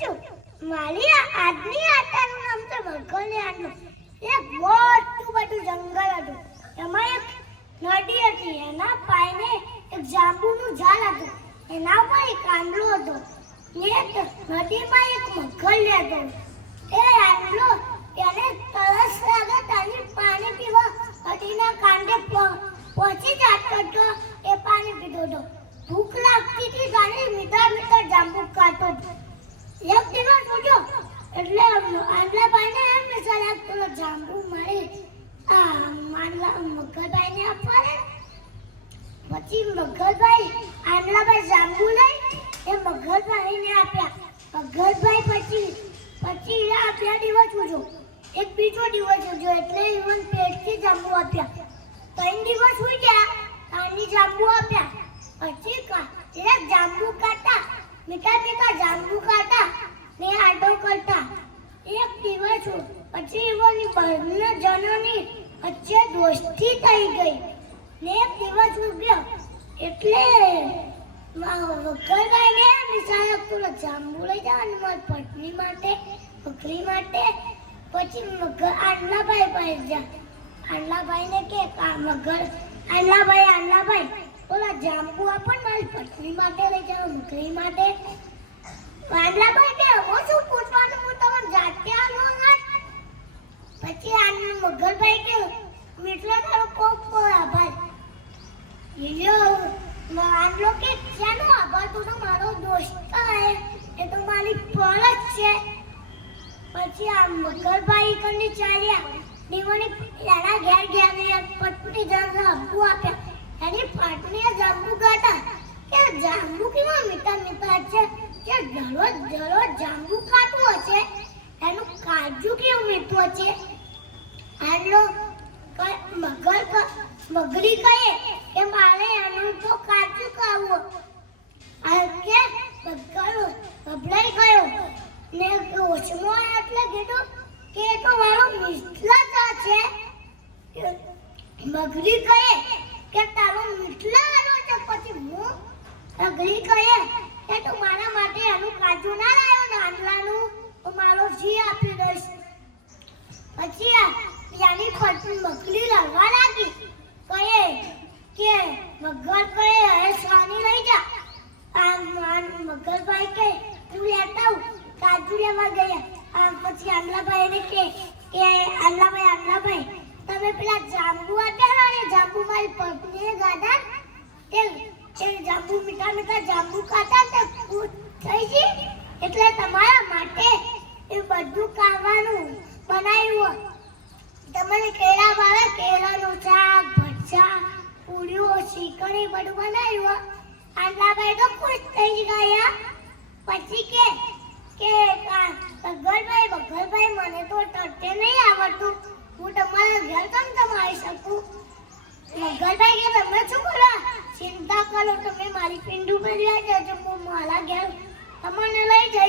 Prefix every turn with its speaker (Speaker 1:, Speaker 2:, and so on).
Speaker 1: કહું મારી આજની આટાનું નામ છે ભગવાની આટલું એક મોટું બધું જંગલ હતું. એમાં એક નદી હતી. એના પાયને એક જાંબુનું ઝાડ હતું. એના ઉપર એક આંડલો હતો. ને નદીમાં એક મગર હતો. એ આંડલો એને તરસ લાગે તાની પાણી પીવા. નદીના કાંઠે પહોંચી જતો હતો એ પાણી પીધો હતો. ભૂખ લાગતી હતી તાની મીઠા મીઠા જાંબુ ખાતો હતો. એક દિવસ ઉઠ્યો એટલે આટલા ભાઈને એમ વિચાર પેલો જાંબુ મારી આ માંડલા મગરભાઈને આપવા દે પછી મગરભાઈ આંબલાભાઈ જાંબુ લઈ એ મગરભાઈને આપ્યા. મગરભાઈ પછી પછી આ બે દિવસ ઉજો એક બીજો દિવસ ઉજો એટલે ઈવન પેટથી જાંબુ આપ્યા. ત્રણ દિવસ ઉઈ ગયા આની જાંબુ આપ્યા. પછી કા એ જાંબુ કાઢતા મીઠા મીઠા જાંબુ ખાતા ને આટો કરતા. એક દિવસ પછી એવાની બંને જનોની વચ્ચે દોસ્તી થઈ ગઈ. ને એક દિવસ ઉગ્યો એટલે વકરભાઈને વિચાર પેલો જાંબુ લઈ જવાનું મારી પત્ની માટે બકરી માટે. પછી મગર આંડલાભાઈ પાસે જા આંડલાભાઈને કે મગર આંડલાભાઈ આંડલાભાઈ ઓલા જાંબુ આપો પણ મારી પત્ની માટે લઈ જાઓ બકરી માટે. આંડલાભાઈ કે હું શું પૂછવાનું? હું તમે જાતે આનો પછી આને મગરભાઈ કે, મીઠલો તારો કોક કો આભાર. ઈયો આંડલો કે ચાલો આભાર? તું તો મારો દોસ્ત હે એ તો મારી જ છે. પછી આ મગરભાઈ કને ચાલ્યા. દીવાની એના ઘેર ગયા ને પટપટી ને અબ્બુ આપ્યા એની પાટણીએ જાંબુ ગાતા કે જાંબુ કેવા મીઠા મીઠા છે કે દરરોજ દરરોજ જાંબુ ખાતું હશે. એનું કાજુ કેવું મીઠું છે આટલો મગર મગરી કહે કે મારે એનું તો કાજુ ખાવું કે મગરો ગભરાઈ ગયો. ને ઓછમો એટલે કીધું કે એ તો મારો મિસલા છે. મગરી કહે કે તારો આલો છે. પછી હું મગરી કહે કે તું કાજુ ના લાવ્યો ને આંડલાનું તો મારો જી આપી દઈશ. પછી આ યાની પત્ની બકરી લડવા લાગી. કહે કે મગર કહે હવે સાની લઈ જા. આમ મગરભાઈ કહે તું લેતા કાજુ લેવા ગયા. આમ પછી આમલાભાઈને કે કે આમલાભાઈ આમલાભાઈ તમે પેલા જાંબુ આપ્યા ને જાંબુ મારી પત્નીએ ગાધા તે જાંબુ મીઠા મીઠા જાંબુ ખાતા ને તે ભૂત થઈ ગઈ એટલે તમારા માટે એ બધું ખાવાનું બનાવ્યું તમને કેળા ભાવે કેળાનું શાક ભજીયા પૂરીઓ શીકણી બધું બનાવ્યું. આંલાભાઈ તો ખુશ થઈ ગયા. પછી કે કે ભગવાનભાઈ બગલભાઈ મને તો તરતે નહીં આવડતું. હું તમારા ઘર કેમ તમારી શકું? ભગવાનભાઈ કે, તમે શું કરો? ચિંતા કરો, તમે મારી પિંડું પર લઈ જજો હું મારા ઘેર તમને લઈ જઈશ.